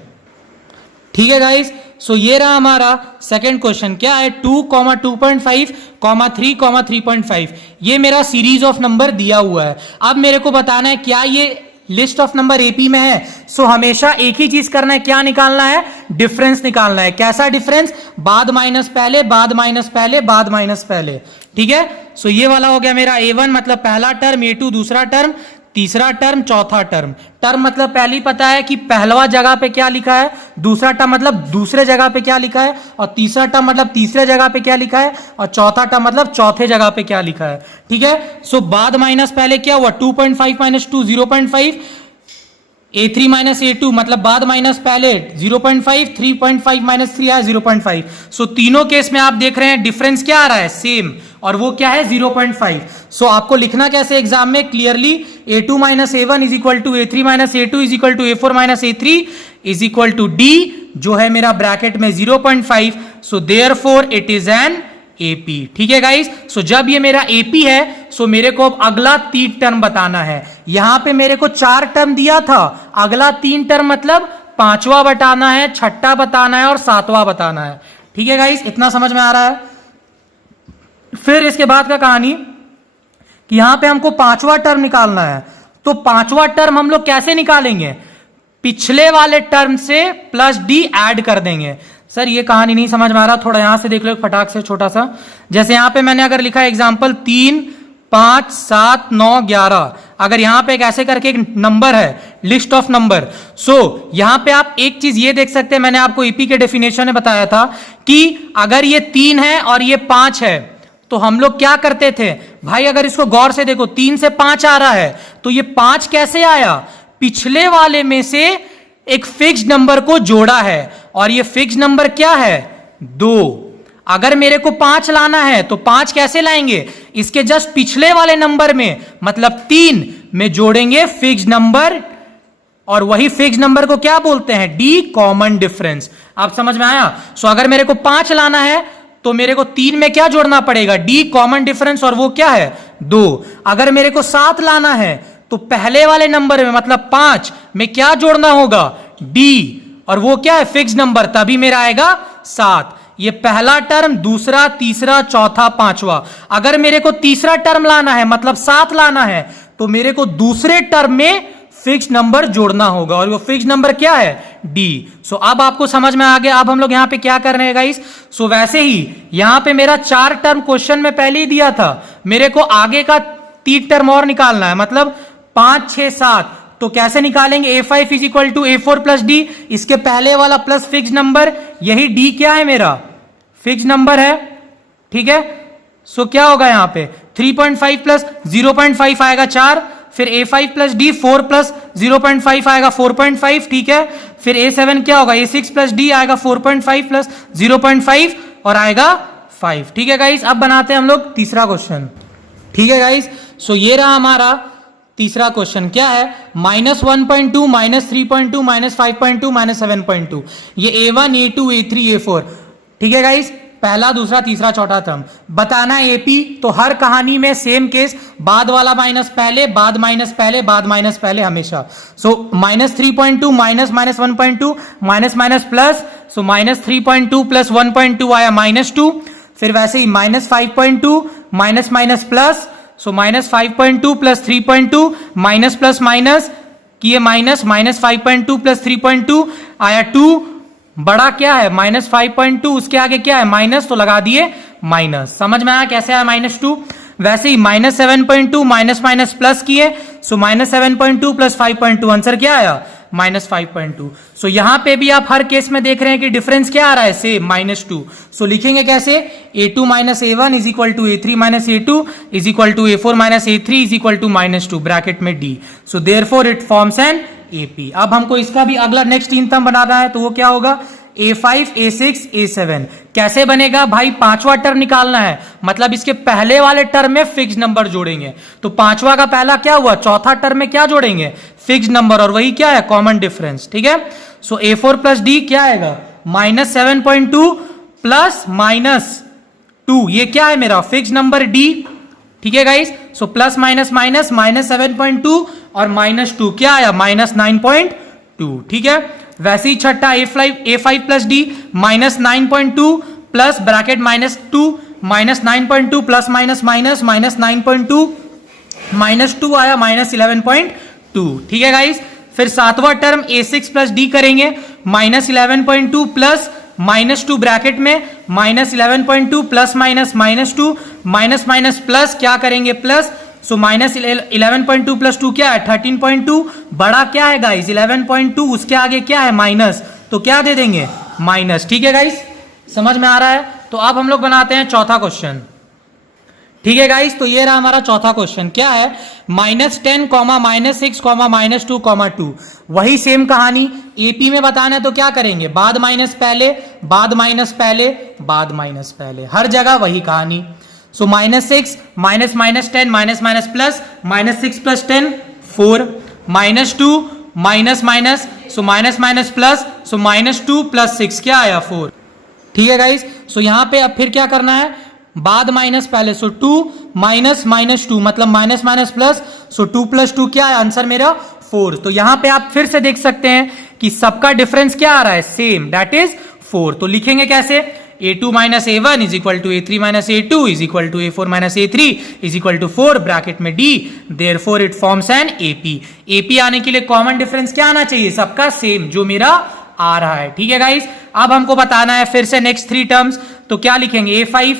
ठीक है गाइस। सो ये रहा हमारा सेकेंड क्वेश्चन, क्या है 2, 2.5, 3, 3.5, ये मेरा सीरीज ऑफ नंबर दिया हुआ है। अब मेरे को बताना है क्या ये लिस्ट ऑफ नंबर एपी में है। सो हमेशा एक ही चीज करना है, क्या निकालना है, डिफरेंस निकालना है। कैसा डिफरेंस, बाद माइनस पहले, बाद माइनस पहले, बाद माइनस पहले, ठीक है। सो ये वाला हो गया मेरा a1 मतलब पहला टर्म, a2 दूसरा टर्म, तीसरा टर्म, चौथा टर्म। टर्म मतलब पहले ही पता है कि पहलवा जगह पे क्या लिखा है, दूसरा टर्म मतलब दूसरे जगह पे क्या लिखा है, और तीसरा टर्म मतलब तीसरे जगह पे क्या लिखा है, और चौथा टर्म मतलब चौथे जगह पे क्या लिखा है, ठीक है। सो बाद माइनस पहले क्या हुआ, 2.5 - 2 0.5, a3 - a2 मतलब बाद माइनस पहले 0.5, 3.5 - 3 आया 0.5। सो तीनों केस में आप देख रहे हैं डिफरेंस क्या आ रहा है, सेम, और वो क्या है 0.5। सो आपको लिखना कैसे एग्जाम में, clearly a2 - a1 is equal to a3 - a2 is equal to a4 - a3 is equal to d, जो है मेरा ब्रैकेट में 0.5। So therefore it is an AP, ठीक है गाइस। सो जब ये मेरा एपी है, सो मेरे को अब अगला 3 टर्म बताना है। यहां पे मेरे को 4 टर्म दिया था, अगला 3 टर्म मतलब 5वां बताना है, 6ठा बताना है और 7वां बताना है, ठीक है गाइस, इतना समझ में आ रहा है। फिर इसके बाद का कहानी कि यहां पे हमको 5वां टर्म निकालना है, तो 5वां टर्म हम लोग कैसे निकालेंगे, पिछले वाले टर्म से प्लस डी ऐड कर देंगे। सर ये कहानी नहीं समझ में आ रहा, थोड़ा यहां से देख लो फटाक से, छोटा सा। जैसे यहां पे मैंने अगर लिखा एग्जांपल 3, 5, 7, 9, 11, अगर यहां पे एक ऐसे करके एक नंबर है, लिस्ट ऑफ नंबर। सो यहां पे आप एक चीज ये देख सकते हैं, मैंने आपको ईपी के डेफिनेशन में बताया था कि अगर ये 3 है और ये 5 है, तो हम लोग क्या करते थे भाई, अगर इसको गौर से देखो 3 से 5 आ रहा है तो ये 5 कैसे आया, पिछले वाले में से एक फिक्स नंबर को जोड़ा है और ये फिक्स नंबर क्या है 2। अगर मेरे को 5 लाना है तो 5 कैसे लाएंगे, इसके जस्ट पिछले वाले नंबर में मतलब 3 में जोड़ेंगे फिक्स नंबर और वही फिक्स नंबर को क्या बोलते हैं, डी कॉमन डिफरेंस। आप समझ में आया। सो अगर मेरे को 5 लाना है तो मेरे को 3 में क्या जोड़ना पड़ेगा, डी कॉमन डिफरेंस, और वो क्या है 2। अगर मेरे को 7 लाना है तो पहले वाले नंबर में मतलब 5 में क्या जोड़ना होगा, डी, और वो क्या है फिक्स नंबर, तभी मेरा आएगा 7। ये पहला टर्म, दूसरा, तीसरा, चौथा, पांचवा। अगर मेरे को तीसरा टर्म लाना है मतलब 7 लाना है तो मेरे को दूसरे टर्म में फिक्स नंबर जोड़ना होगा और वो फिक्स नंबर क्या है, डी। सो अब आपको समझ में आ गया। अब हम लोग यहां पे क्या कर रहे हैं गाइस, सो वैसे ही यहां पे मेरा 4 टर्म क्वेश्चन में पहले ही दिया था, मेरे को आगे का 3 टर्म और निकालना है, मतलब 5, 6, 7। तो कैसे निकालेंगे, a5 is equal to a4 plus d, इसके पहले वाला प्लस फिक्स नंबर, यही डी क्या है मेरा फिक्स नंबर है, ठीक है। सो क्या होगा यहां पे 3.5 प्लस 0.5 आएगा 4, फिर a5 प्लस डी 4 प्लस 0.5 आएगा 4.5, ठीक है। फिर a7 क्या होगा, a6 प्लस डी आएगा 4.5 प्लस 0.5 और आएगा 5, ठीक है गाइस। अब बनाते हैं हम लोग तीसरा क्वेश्चन, ठीक है गाइस। सो ये रहा हमारा तीसरा क्वेश्चन, क्या है, -1.2, -3.2, -5.2, -7.2। ये a1, a2, a3, a4, ठीक है गाइस। पहला, दूसरा, तीसरा, चौथा टर्म बताना है एपी। तो हर कहानी में सेम केस, बाद वाला माइनस पहले, बाद माइनस पहले, बाद माइनस पहले हमेशा। सो -3.2 माइनस -1.2 माइनस माइनस प्लस, सो -3.2 प्लस 1.2 आया -2। फिर वैसे ही -5.2 माइनस माइनस प्लस, सो -5.2 प्लस 3.2 माइनस प्लस माइनस किए माइनस, -5.2 प्लस 3.2 आया 2। बड़ा क्या है -5.2, उसके आगे क्या है माइनस, तो लगा दिए माइनस। समझ में आया कैसे आया -2। वैसे ही -7.2 माइनस माइनस प्लस किए, सो -7.2 प्लस 5.2 आंसर क्या आया -5.2। सो यहां पे भी आप हर केस में देख रहे हैं कि डिफरेंस क्या आ रहा है, सेम -2। सो लिखेंगे कैसे, a2 minus a1 is equal to a3 minus a2 is equal to a4 minus a3 is equal to -2 bracket में d। So therefore it forms an AP। अब हमको इसका भी अगला नेक्स्ट 3 टर्म बनाना है, तो वो क्या होगा, a5, a6, a7। कैसे बनेगा भाई, पांचवा टर्म निकालना है, मतलब इसके पहले वाले टर्म में फिक्स नंबर जोड़ेंगे। तो पांचवा का पहला क्या हुआ, चौथा टर्म में क्या जोड़ेंगे, फिक्स नंबर, और वही क्या है कॉमन डिफरेंस, ठीक है। सो a4 प्लस डी क्या आएगा, -7.2 प्लस -2, ये क्या है मेरा फिक्स नंबर डी, ठीक है guys. So plus minus minus -7.2 और -2 क्या आया -9.2, ठीक है। वैसे ही छठा a5 plus D -9.2 plus bracket -2 -9.2 plus minus minus -9.2 -2 आया -11.2, ठीक है गाइस। फिर सातवां टर्म a6 प्लस डी करेंगे, -11.2 प्लस -2 ब्रैकेट में -11.2 plus minus -2 minus minus plus क्या करेंगे प्लस, सो -11.2 प्लस 2 क्या है 13.2। बड़ा क्या है गाइस 11.2, उसके आगे क्या है माइनस, तो क्या दे देंगे माइनस, ठीक है गाइस, समझ में आ रहा है। तो अब हम लोग बनाते हैं चौथा क्वेश्चन, ठीक है गाइस। तो ये रहा हमारा चौथा क्वेश्चन, क्या है, -10, -6, -2, 2। वही सेम कहानी एपी में बताना है तो क्या करेंगे, बाद माइनस पहले, बाद माइनस पहले, बाद माइनस पहले, हर जगह वही कहानी। So -6 minus minus 10 minus minus plus -6 plus 10 4 -2 minus minus, so minus minus plus, so -2 plus 6 क्या आया 4, ठीक है गाइस। सो यहां पे अब फिर क्या करना है, बाद माइनस पहले, सो 2 माइनस -2 मतलब minus minus plus, so 2 plus 2 क्या है आंसर मेरा 4। तो यहां पे आप फिर से देख सकते हैं कि सबका डिफरेंस क्या आ रहा है, सेम, दैट इज 4। तो लिखेंगे कैसे, a2 minus a1 is equal to a3 minus a2 is equal to a4 minus a3 is equal to 4 bracket में d, therefore it forms an AP। AP आने के लिए कॉमन डिफरेंस क्या आना चाहिए, सबका सेम जो मेरा आ रहा है, ठीक है गाइस। अब हमको बताना है फिर से नेक्स्ट 3 टर्म्स, तो क्या लिखेंगे, a5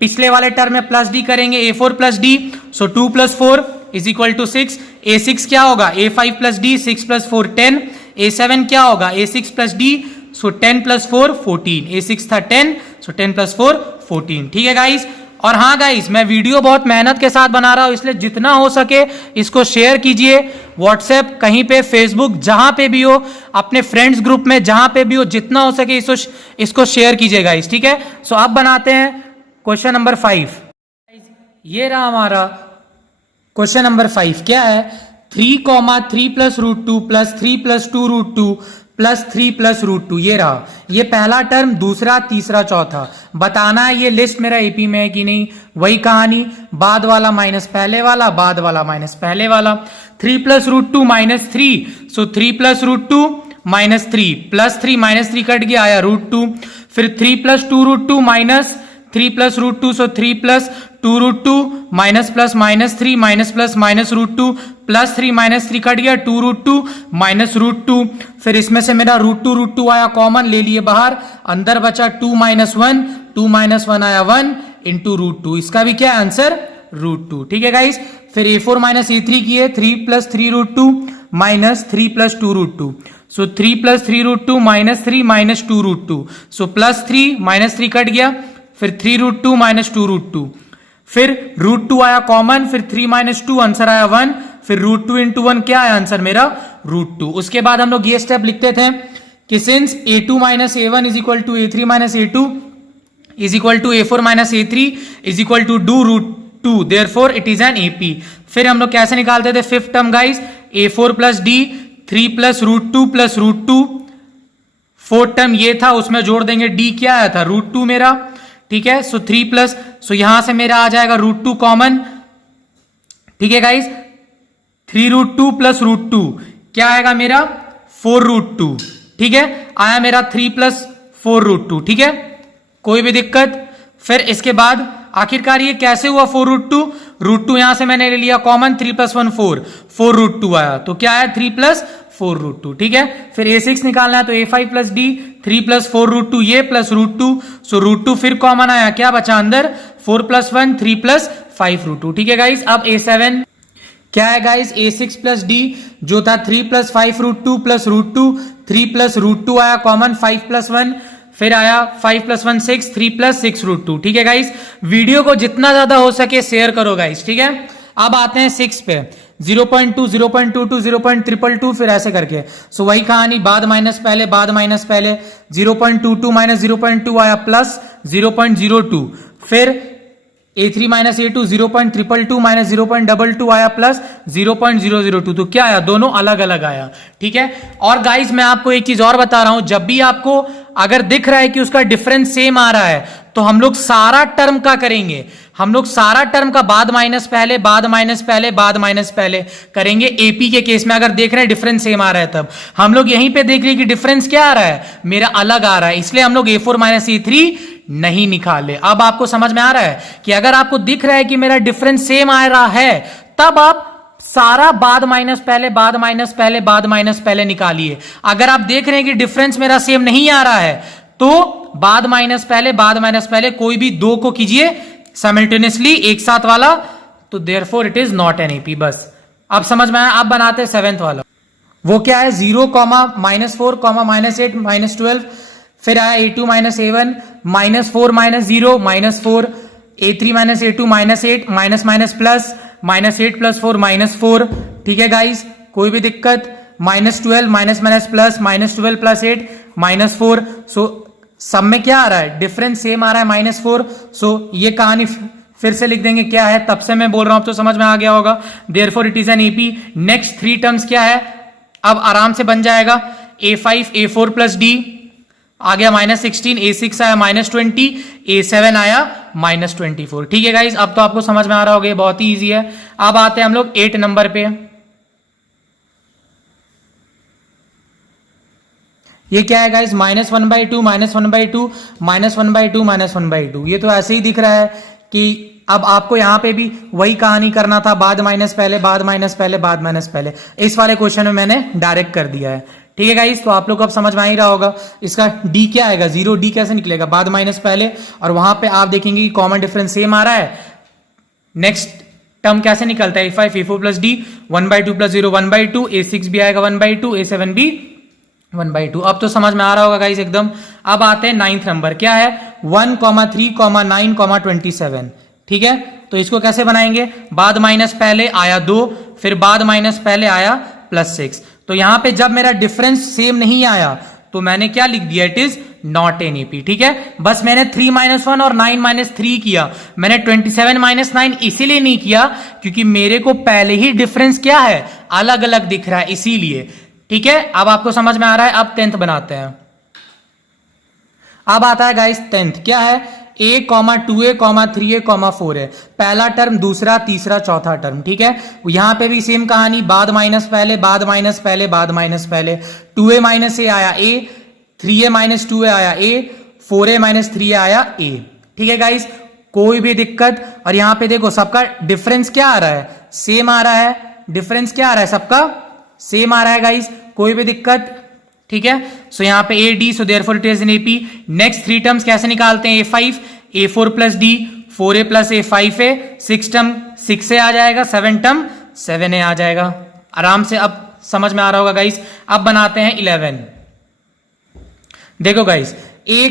पिछले वाले टर्म में प्लस डी करेंगे, a4 plus d, so 2 plus 4 is equal to 6। a6 क्या होगा, a5 plus D 6 plus 4 10। a7 क्या होगा, a6 प्लस डी, सो 10 प्लस 4 14। a6 था 10, सो 10 प्लस 4 14, ठीक है गाइस। और हाँ गाइस, मैं वीडियो बहुत मेहनत के साथ बना रहा हूं, इसलिए जितना हो सके इसको शेयर कीजिए। व्हाट्सएप, कहीं पे, फेसबुक, जहां पे भी हो, अपने फ्रेंड्स ग्रुप में जहां पे भी हो, जितना हो सके इसको शेयर कीजिए गाइस, ठीक है। सो अब बनाते हैं क्वेश्चन नंबर 5। ये रहा हमारा क्वेश्चन नंबर 5। क्या है? 3,3 plus root 2 plus 3 plus 2 root 2 plus 3 plus root 2। ये रहा, ये पहला टर्म, दूसरा, तीसरा, चौथा। बताना है ये लिस्ट मेरा एपी में है कि नहीं। वही कहानी, बाद वाला माइनस पहले वाला, बाद वाला माइनस पहले वाला। 3 plus root 2 minus 3, so 3 plus root 2 minus 3 plus 3 minus 3 cut गया, आया रूट 2। फिर 3 plus 2 root 2 minus 3 plus root 2, so 3 plus 2 root 2 minus plus minus 3 minus plus minus root 2 plus 3 minus 3 cut गया, 2 रूट 2 माइनस रूट 2। फिर इसमें से मेरा root 2 आया common, ले लिए बाहर, अंदर बचा 2 माइनस 1, 2 माइनस 1 आया 1 इंटू रूट 2। इसका भी क्या आंसर? रूट 2, ठीक है गाइस। फिर A4 माइनस A3 किए, 3 plus 3 root 2 minus 3 plus 2 root 2, so 3 plus 3 root 2 minus 3 minus 2 root 2, so plus 3 minus 3 cut गया, फिर 3 रूट 2 माइनस 2 रूट 2, फिर रूट 2 आया कॉमन, फिर 3 माइनस 2 आंसर आया 1, फिर रूट 2 इंटू 1 क्या आया आंसर मेरा? रूट 2। उसके बाद हम लोग ये स्टेप लिखते थे कि since A2 minus A1 is equal to A3 minus A2 is equal to A4 minus A3 is equal to d root 2, therefore it is an AP। फिर हम लोग कैसे निकालते थे fifth term guys? A4 plus D, 3 plus root 2 plus root 2। Fourth term ये था, उसमें जोड़ देंगे D, क्या आया था? रूट 2 मेरा, ठीक है। सो 3 प्लस, सो यहां से मेरा आ जाएगा रूट 2 कॉमन, ठीक है गाइस। 3 रूट 2 प्लस रूट 2 क्या आएगा मेरा? 4 रूट 2, ठीक है। आया मेरा 3 प्लस 4 रूट 2, ठीक है, कोई भी दिक्कत? फिर इसके बाद आखिरकार ये कैसे हुआ 4 रूट 2? रूट 2 यहां से मैंने ले लिया कॉमन, 3 प्लस 1 4 रूट 2 आया, तो क्या आया? 3 प्लस 4 रूट 2, ठीक है। फिर A6 निकालना है, तो A5 plus D, 3 plus 4 root 2 ये प्लस रूट 2, सो रूट 2 फिर कॉमन आया, क्या बचा अंदर? 4 प्लस 1 3 प्लस 5 रूट 2, ठीक है गाइस। अब A7 क्या है गाइस? A6 प्लस D जो था 3 plus 5 root 2 plus root 2, 3 plus root 2 आया कॉमन, 5 प्लस 1, फिर आया 5 प्लस 1 6, 3 प्लस 6 रूट 2, ठीक है गाइस। वीडियो को जितना ज्यादा हो सके शेयर करो गाइस, ठीक है। अब आते हैं 6 पे, 0.2 0.22 0.222, फिर ऐसे करके। सो वही कहानी, बाद माइनस पहले, बाद माइनस पहले, 0.22 माइनस 0.2 आया प्लस 0.02, फिर A3 माइनस A2 0.222 माइनस 0.22 आया प्लस 0.002, तो क्या आया? दोनों अलग अलग आया, ठीक है। और गाइस मैं आपको एक चीज और बता रहा हूं, जब भी आपको अगर दिख रहा है कि उसका डिफरेंस सेम आ रहा है, तो हम लोग सारा टर्म का करेंगे, हम लोग सारा टर्म का बाद माइनस पहले, बाद माइनस पहले, बाद माइनस पहले करेंगे। एपी के केस में अगर देख रहे हैं डिफरेंस सेम आ रहा है, तब हम लोग यहीं पे देख रहे कि डिफरेंस क्या आ रहा है? मेरा अलग आ रहा है, इसलिए हम लोग A4 माइनस A3 नहीं निकाले। अब आपको समझ में आ रहा है कि अगर आपको दिख रहा है कि मेरा डिफरेंस सेम आ रहा है, तब आप सारा बाद माइनस पहले, बाद माइनस पहले, बाद माइनस पहले निकालिए। अगर आप देख रहे हैं कि डिफरेंस मेरा सेम नहीं आ रहा है, तो बाद माइनस पहले, बाद माइनस पहले कोई भी दो को कीजिए साइमल्टेनियसली, एक साथ वाला, तो therefore it is not an AP. बस अब समझ में आया। अब बनाते हैं 7th वाला, वो क्या है? 0, -4, -8, -12, फिर आया A2 minus A1, -4 minus 0 -4, A3 minus A2 -8 minus minus plus, -8 plus 4 -4, ठीक है गाइस, कोई भी दिक्कत? -12 माइनस माइनस प्लस, -12 प्लस 8 -4, सो सब में क्या आ रहा है? डिफरेंस सेम आ रहा है -4, सो ये कहानी फिर से लिख देंगे क्या है, तब से मैं बोल रहा हूं, तो समझ में आ गया होगा। Therefore it is an AP. Next 3 terms क्या है? अब आराम से बन जाएगा, A5 A4 प्लस D आ गया -16, A6 आया -20, A7 आया -24, ठीक है गाइज। अब तो आपको समझ में आ रहा होगा, ये बहुत ही इजी है। अब आते हैं हम लोग 8 नंबर पे। ये क्या है गाइज? -1/2 -1/2 -1/2 -1/2 -1/2। ये तो ऐसे ही दिख रहा है कि अब आपको यहां पे भी वही कहानी करना था, बाद माइनस पहले, बाद माइनस पहले, बाद माइनस पहले। इस वाले क्वेश्चन में मैंने डायरेक्ट कर दिया है, ठीक है गाइस। तो आप लोग को अब समझ में आ ही रहा होगा। इसका D क्या आएगा? 0D कैसे निकलेगा? बाद माइनस पहले, और वहां पे आप देखेंगे कि कॉमन डिफरेंस सेम आ रहा है। नेक्स्ट टर्म कैसे निकलता है? A5 A4 plus D, 1/2 plus 0 1/2, A6 भी आएगा 1/2, A7 भी 1/2। अब तो समझ में आ रहा होगा गाइस एकदम। अब आते हैं 9th नंबर, क्या है? 1, 3, 9, 27। ठीक है, तो इसको कैसे बनाएंगे, बाद माइनस पहले आया 2, फिर बाद माइनस पहले आया +6। तो यहां पे जब मेरा डिफरेंस सेम नहीं आया तो मैंने क्या लिख दिया, it is not an AP. ठीक है, बस मैंने 3-1 और 9-3 किया, मैंने 27-9 इसीलिए नहीं किया क्योंकि मेरे को पहले ही डिफरेंस क्या है, अलग अलग दिख रहा है, इसीलिए। ठीक है, अब आपको समझ में आ रहा है। अब 10th बनाते हैं। अब आता है गाइस 10th, क्या है, a, 2a, 3a, 4 है, पहला टर्म, दूसरा, तीसरा, चौथा टर्म। ठीक है, यहां पे भी सेम कहानी, बाद माइनस पहले, बाद माइनस पहले, बाद माइनस पहले, 2a माइनस a आया a, 3a माइनस 2a आया a, 4a माइनस 3a आया a। ठीक है गाइस, कोई भी दिक्कत, और यहां पे देखो सबका डिफरेंस क्या आ रहा है, सेम आ रहा है, डिफरेंस क्या आ रहा है, सबका सेम आ रहा है गाइस, कोई भी दिक्कत। ठीक है, सो यहां पे a d, so therefore it is an AP. Next 3 terms कैसे निकालते हैं, a5, a4 plus d, 4a plus a 5a, 6 term 6a आ जाएगा, 7 टर्म 7a आ जाएगा। आराम से अब समझ में आ रहा होगा गाइस। अब बनाते हैं 11। देखो guys, a,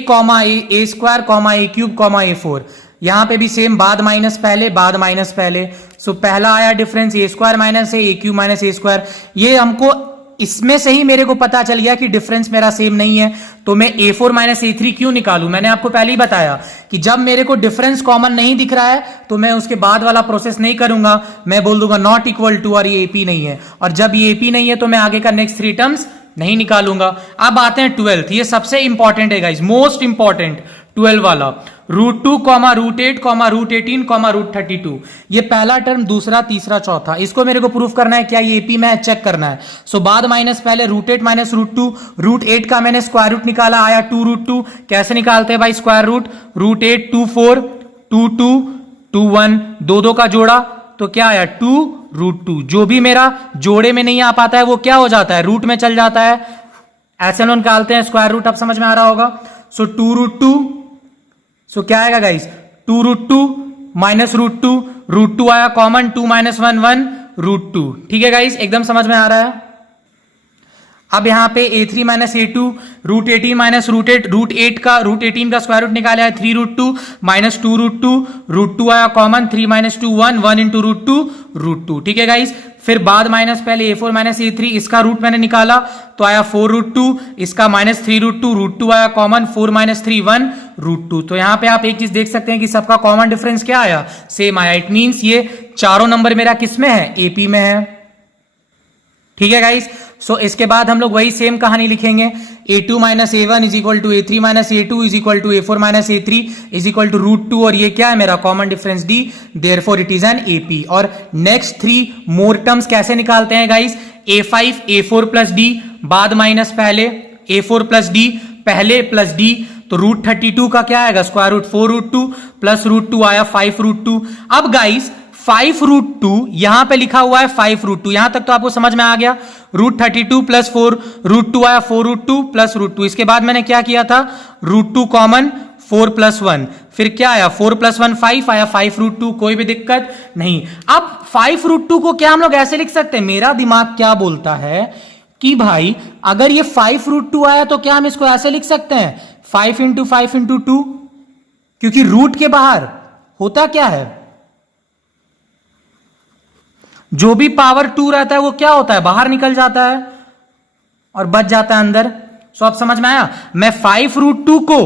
square, a cube, a4, यहां पे भी सेम, बाद माइनस पहले, बाद माइनस पहले। सो पहला आया difference a square minus a cube minus a square. ये हमको इसमें से ही मेरे को पता चल गया कि डिफरेंस मेरा सेम नहीं है, तो मैं a4 माइनस a3 क्यों निकालूं। मैंने आपको पहले ही बताया कि जब मेरे को डिफरेंस कॉमन नहीं दिख रहा है तो मैं उसके बाद वाला प्रोसेस नहीं करूंगा, मैं बोल दूंगा नॉट इक्वल टू, और ये AP नहीं है, और जब ये AP नहीं है तो मैं आगे का नेक्स्ट 3 टर्म्स नहीं निकालूंगा। अब आते हैं 12th, ये सबसे इंपॉर्टेंट है गाइस, मोस्ट इंपॉर्टेंट 12 वाला, √2, √8, √18, √32। ये पहला टर्म, दूसरा, तीसरा, चौथा, इसको मेरे को प्रूफ करना है, क्या ये एपी में चेक करना है। सो बाद माइनस पहले, √8 माइनस √2, √8 का मैंने स्क्वायर रूट निकाला, आया 2√2। कैसे निकालते हैं भाई स्क्वायर रूट, √8 2 4 2 2 2 1, 2 का जोड़ा, तो क्या आया 2√2। जो भी मेरा जोड़े में नहीं आ पाता है वो क्या हो जाता है, रूट में चल जाता है। ऐसे हम निकालते हैं स्क्वायर रूट, अब समझ में आ रहा होगा। सो 2√2, सो क्या आएगा गाइस, 2√2 माइनस √2, √2 आया कॉमन, 2 - 1 1 √2। ठीक है गाइस, एकदम समझ में आ रहा है। अब यहां पे a3 माइनस a2, √18 माइनस √8, √18 का स्क्वायर रूट निकाला है 3√2 माइनस 2√2, √2 आया कॉमन, 3 - 2 1 1 इंटू √2 √2। ठीक है गाइस, फिर बाद माइनस पहले a4 माइनस a3, इसका रूट मैंने निकाला तो आया 4√2, इसका माइनस 3√2, √2 आया कॉमन, 4 - 3 1 √2। तो यहां पे आप एक चीज देख सकते हैं कि सबका कॉमन डिफरेंस क्या आया, सेम आया। इट मींस ये चारों नंबर मेरा किस में है, एपी में है। ठीक है गाइस, सो इसके बाद हम लोग वही सेम कहानी लिखेंगे, a2 minus a1 is equal to a3 minus a2 is equal to a4 minus a3 is equal to √2, और ये क्या है मेरा common difference d, therefore it is an AP। और नेक्स्ट 3 मोर टर्म्स कैसे निकालते हैं guys, a5 a4 plus d, बाद माइनस पहले, a4 प्लस d पहले प्लस d, तो √32 का क्या आएगा, स्क्वायर रूट 4√2 प्लस √2 आया 5√2। अब गाइस 5√2 यहां पे लिखा हुआ है 5√2, यहां तक तो आपको समझ में आ गया। √32 प्लस 4, √2 आया 4√2 प्लस √2। इसके बाद मैंने क्या किया था, √2 कॉमन, 4 + 1, फिर क्या आया 4 + 1 5 आया 5√2, कोई भी दिक्कत नहीं। अब 5√2 को क्या हम लोग ऐसे लिख सकते हैं, मेरा दिमाग क्या बोलता है कि भाई अगर ये 5√2 आया तो क्या हम इसको ऐसे लिख सकते हैं 5 × 5 × 2, क्योंकि रूट के बाहर होता क्या है, जो भी पावर 2 रहता है वो क्या होता है, बाहर निकल जाता है और बच जाता है अंदर। सो अब समझ में आया, मैं 5√2 को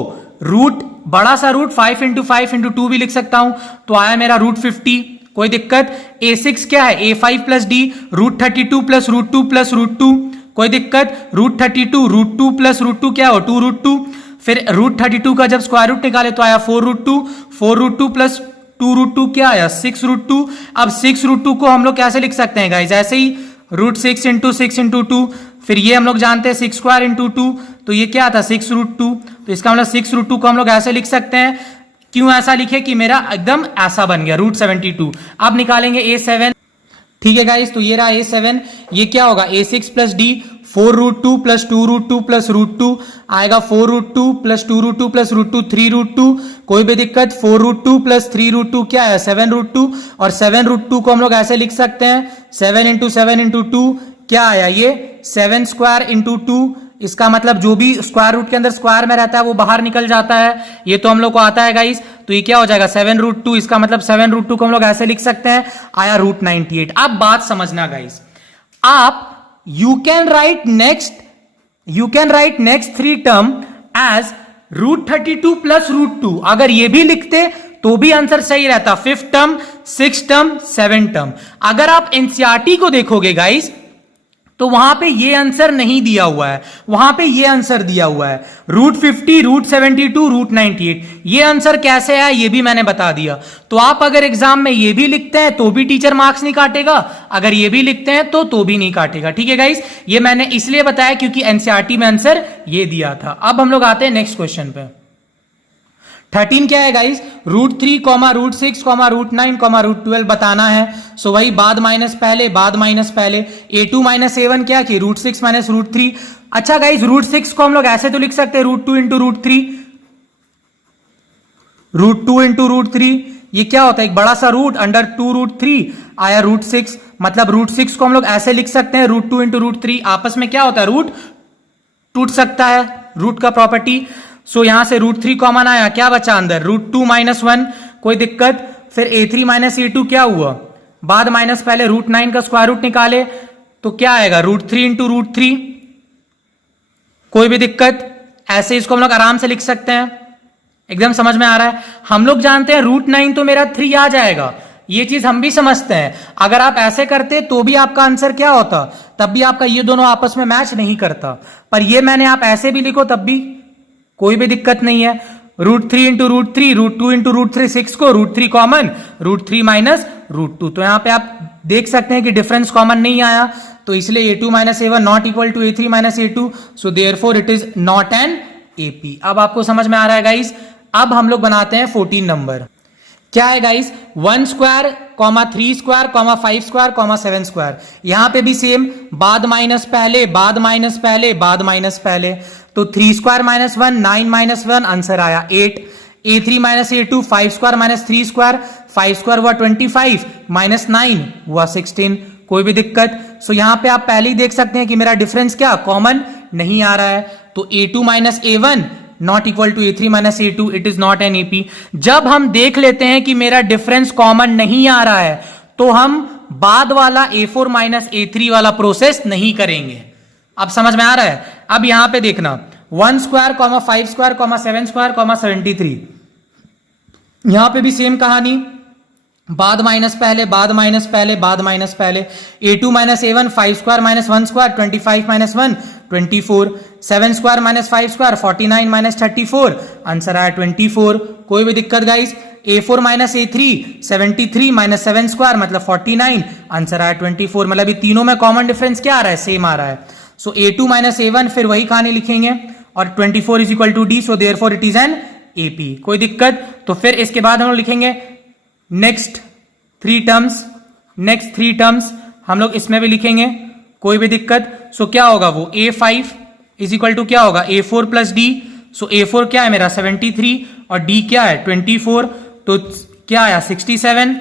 रूट, बड़ा सा रूट 5 × 5 × 2 भी लिख सकता हूं, तो आया मेरा √50, कोई दिक्कत। a6 क्या है, a5 plus d, √32 plus √2 plus √2, कोई दिक्कत। √32 √2 प्लस √2 क्या हो, 2√2, फिर √32 का जब स्क्वायर रूट निकाले तो आया 4√2, 4√2 प्लस 2√2 क्या आया 6√2। अब 6√2 को हम लोग कैसे लिख सकते हैं गाइस, ऐसे ही √6 × 6 × 2, फिर ये हम लोग जानते हैं 6² × 2, तो ये क्या था 6√2, तो इसका मतलब 6√2 को हम लोग ऐसे लिख सकते हैं। क्यों ऐसा लिखे कि मेरा एकदम ऐसा बन गया √72। अब निकालेंगे a7, ठीक है गाइस, तो ये रहा a7, ये क्या होगा a6 plus d, 4√2 plus 2√2 plus √2 आएगा 4√2 प्लस 2√2 प्लस √2 3√2, कोई भी दिक्कत। 4√2 प्लस 3√2 क्या है 7√2, और 7√2 को हम लोग ऐसे लिख सकते हैं 7 × 7 × 2 क्या आया ये 7² × 2 इसका मतलब जो भी स्क्वायर रूट के अंदर स्क्वायर में रहता है वो बाहर निकल जाता है, ये तो हम लोग को आता है गाइस। तो ये क्या हो जाएगा 7√2, इसका मतलब 7√2 को हम लोग ऐसे लिख सकते हैं, आया √98। अब बात समझना गाइस, आप you can write next 3 term as √32 plus √2, अगर ये भी लिखते तो भी आंसर सही रहता, 5th term, 6th term, 7th term. अगर आप एनसीईआरटी को देखोगे गाइस तो वहां पे ये आंसर नहीं दिया हुआ है, वहां पे ये आंसर दिया हुआ है √50, √72, √98। ये आंसर कैसे है ये भी मैंने बता दिया। तो आप अगर एग्जाम में ये भी लिखते हैं तो भी टीचर मार्क्स नहीं काटेगा, अगर ये भी लिखते हैं तो भी नहीं काटेगा। ठीक है गाइस, ये मैंने इसलिए बताया क्योंकि एनसीईआरटी में आंसर ये दिया था। अब हम लोग आते हैं नेक्स्ट क्वेश्चन पे। 13 क्या है गाइस, √3, √6, √9, √12 बताना है। सो वही बाद माइनस पहले, बाद माइनस पहले। a2 माइनस a1 क्या कि √6 माइनस √3। अच्छा गाइस, √6 को हम लोग ऐसे तो लिख सकते हैं √2 इंटू √3, √2 इंटू √3। ये क्या होता है, एक बड़ा सा रूट अंडर 2√3 आया √6, मतलब √6 को हम लोग ऐसे लिख सकते हैं √2 इंटू √3। आपस में क्या होता है, रूट टूट सकता है, रूट का प्रॉपर्टी। सो यहां से √3 कॉमन आया, क्या बचा अंदर, √2 माइनस 1, कोई दिक्कत। फिर a3 माइनस a2 क्या हुआ, बाद माइनस पहले, √9 का स्क्वायर रूट निकाले तो क्या आएगा, √3 इंटू √3, कोई भी दिक्कत। ऐसे इसको हम लोग आराम से लिख सकते हैं, एकदम समझ में आ रहा है। हम लोग जानते हैं √9 तो मेरा 3 आ जाएगा, ये चीज हम भी समझते हैं। अगर आप ऐसे करते तो भी आपका आंसर क्या होता, तब भी आपका ये दोनों आपस में मैच नहीं करता। पर ये मैंने आप ऐसे भी लिखो तब भी कोई भी दिक्कत नहीं है। √3 इंटू √3, √2 इंटू √3, 6 को √3 कॉमन, √3 माइनस √2। तो यहां पे आप देख सकते हैं कि डिफरेंस कॉमन नहीं आया, तो इसलिए a2 minus a1 not equal to a3 minus a2, so therefore it is not an AP। अब आपको समझ में आ रहा है गाइस। अब हम लोग बनाते हैं 14 नंबर। क्या है guys, 1 square, 3 square, 5 square, 7 square. यहां पे भी सेम, बाद माइनस पहले, बाद माइनस पहले, बाद माइनस पहले। तो 3 स्क्वायर माइनस 1, 9 माइनस 1, आंसर आया 8। a3 minus a2, 5 square minus 3 square, 5 square हुआ 25 माइनस 9 हुआ 16, कोई भी दिक्कत। सो यहां पे आप पहले ही देख सकते हैं कि मेरा डिफरेंस क्या कॉमन नहीं आ रहा है। तो a2 minus a1 not equal to a3 minus a2, it is not an AP। जब हम देख लेते हैं कि मेरा डिफरेंस कॉमन नहीं आ रहा है तो हम बाद वाला a4 माइनस a3 वाला प्रोसेस नहीं करेंगे। अब समझ में आ रहा है। अब यहां पे देखना, 1 स्क्वायर, 5 स्क्वायर, 7 स्क्वायर, 73। यहां पे भी सेम कहानी, बाद माइनस पहले, बाद माइनस पहले, बाद माइनस पहले। a2 minus a1, 5 square minus 1 square, 25 minus 1, 24। 7 square minus 5 square, 49 minus 34, answer आया 24, कोई भी दिक्कत guys. a4 minus a3, 73 minus 7 square मतलब 49, आंसर आया 24। मतलब ये तीनों में कॉमन डिफरेंस क्या आ रहा है, सेम आ रहा है। सो a2 माइनस a1 फिर वही कहानी लिखेंगे, और 24 is equal to d, so therefore it is an AP, कोई दिक्कत। तो फिर इसके बाद हम लोग लिखेंगे नेक्स्ट 3 टर्म्स, हम लोग इसमें भी लिखेंगे, कोई भी दिक्कत। सो क्या होगा, वो a5 इज इक्वल टू क्या होगा, a4 प्लस d। सो a4 क्या है मेरा 73 और d क्या है 24, तो क्या आया 67,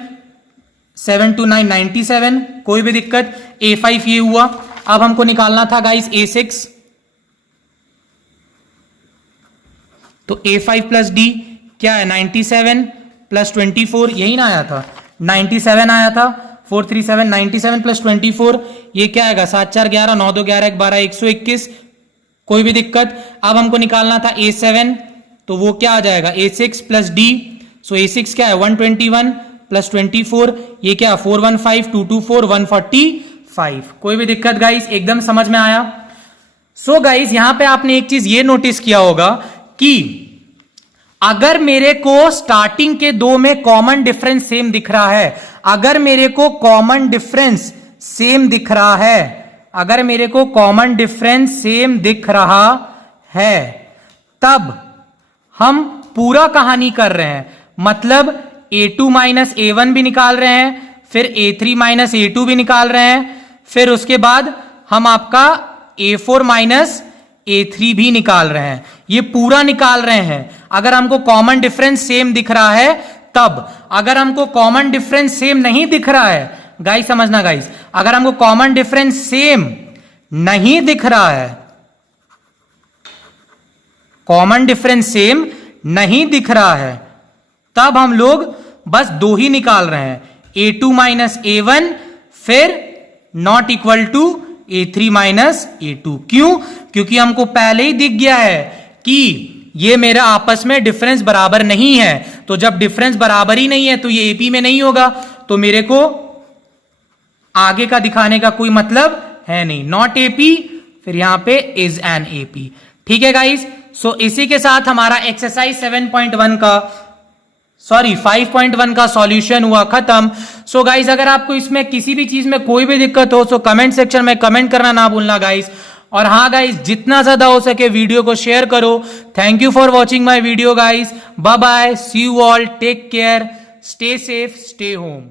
7 to 9 97, कोई भी दिक्कत। a5 ये हुआ। अब हमको निकालना था गाइस a6, तो a5 प्लस d क्या है 97 प्लस 24, यही ना आया था, 97 आया था, 437, 97 प्लस 24, ये क्या आएगा 7 4 11, 9 2 11 1 12, 121, कोई भी दिक्कत। अब हमको निकालना था a7, तो वो क्या आ जाएगा a6 प्लस d। सो a6 क्या है 121 प्लस 24, ये क्या 415, 224, 145, कोई भी दिक्कत गाइस, एकदम समझ में आया। सो गाइस यहां पे आपने एक चीज ये नोटिस किया होगा कि अगर मेरे को स्टार्टिंग के दो में कॉमन डिफरेंस सेम दिख रहा है, अगर मेरे को कॉमन डिफरेंस सेम दिख रहा है, अगर मेरे को कॉमन डिफरेंस सेम दिख रहा है, तब हम पूरा कहानी कर रहे हैं, मतलब a2 माइनस a1 भी निकाल रहे हैं, फिर a3 माइनस a2 भी निकाल रहे हैं, फिर उसके बाद हम आपका a4 माइनस a3 भी निकाल रहे हैं, ये पूरा निकाल रहे हैं। अगर हमको कॉमन डिफरेंस सेम दिख रहा है तब, अगर हमको कॉमन डिफरेंस सेम नहीं दिख रहा है, गाइस समझना गाइस, अगर हमको कॉमन डिफरेंस सेम नहीं दिख रहा है कॉमन डिफरेंस सेम नहीं दिख रहा है, तब हम लोग बस 2 ही निकाल रहे हैं, A2 माइनस A1, फिर not equal to A3 minus A2। क्यों? क्योंकि हमको पहले ही दिख गया है कि ये मेरा आपस में डिफरेंस बराबर नहीं है, तो जब डिफरेंस बराबर ही नहीं है तो ये AP में नहीं होगा, तो मेरे को आगे का दिखाने का कोई मतलब है नहीं। नॉट AP, फिर यहां पे इज एन AP। ठीक है गाइस, सो इसी के साथ हमारा एक्सरसाइज 7.1 का 5.1 का सॉल्यूशन हुआ खत्म। सो गाइस, अगर आपको इसमें किसी भी चीज में कोई भी दिक्कत हो तो कमेंट सेक्शन में कमेंट करना ना भूलना गाइस। और हाँ गाइस, जितना ज्यादा हो सके वीडियो को शेयर करो। Thank you for watching my video guys. Bye bye, see you all, take care, stay safe, stay home.